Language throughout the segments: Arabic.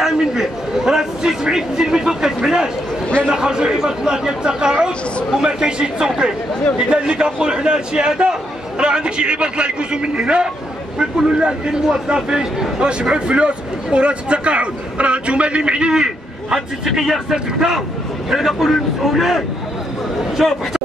العام من بعد راه 60 70% ما كتبعناش لان خرجوا عباد الله ديال التقاعد وما كاينش التوقيت. اذا اللي كنقول حنا هادشي هذا راه عندك شي عباد الله يجوزوا من هنا ويقولوا لا الموظفين راه شبعوا الفلوس وراه التقاعد راه نتوما اللي معنيين. هاد التنسيقيه خصها تبدا. حنا كنقولوا للمسؤولين شوف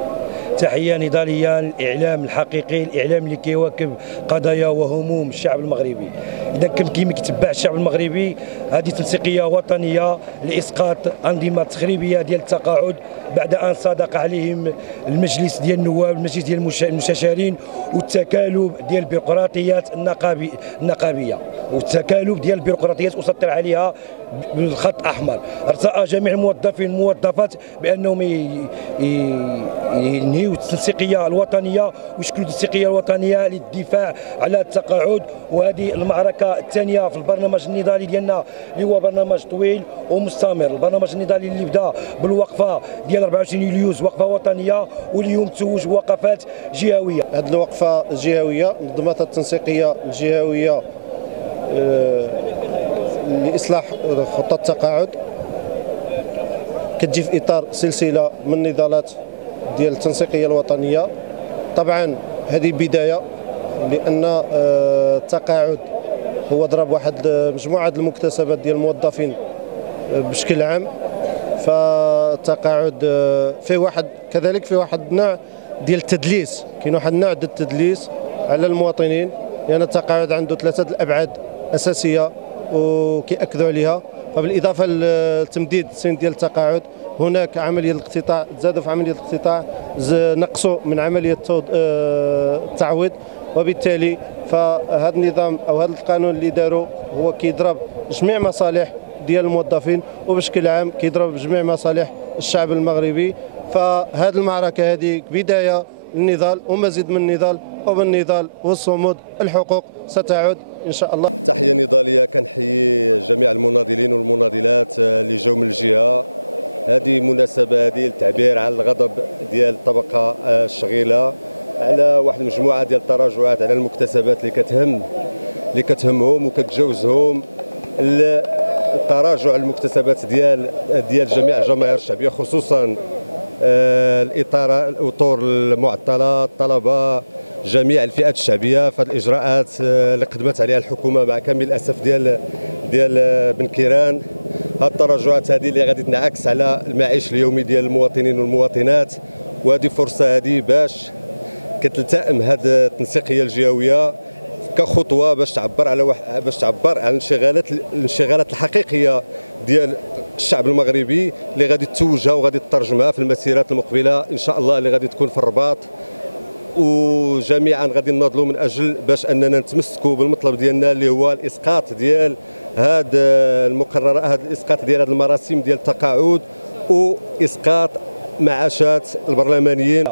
تحية نضالية. كنحيي جميع المناضلين والمناضلات اللي جاوا من الجهة. هذه مناسبة هذه للتعبير على الغضب ديال الطبقة الشغيلة على واحد المجموعة ديال التراجعات على المكتسبات اللي كتهمهم وكتجاوزهم التراجع المكتسبات ديال جميع الجماهير الشعبية، خصوصا الاطور المعطلة، الطلبة، جميع الفئات الشعبيه في هذه الاجراءات اللي قدمت عليها الحكومه مع كامل الاسف ديال بن كيران. هذه التراجعات هذه اللي غادي تنعكس على المعيش اليومي ديال المواطنين والمواطنات، وهذه فرصه هذه باش كتلتئم هذه التنسيقيه الجهويه كخطوه باش تعبر عن الانشغالات الحقيقيه ديال الشعب المغربي اللي غادي توجها وغادي تترجمها في المسيرات المقبله ان شاء الله اللي غادي تكون في الرباط. وجميعا غادي نناضلوا من اجل باش اننا نتمسكوا بالمطلب ديالنا اللي هو الاسقاط ديال هذه المقررات، هذا الاسقاط ديال هذه المراسم ديال التقاعد واسقاط معاشات البرلمانيين.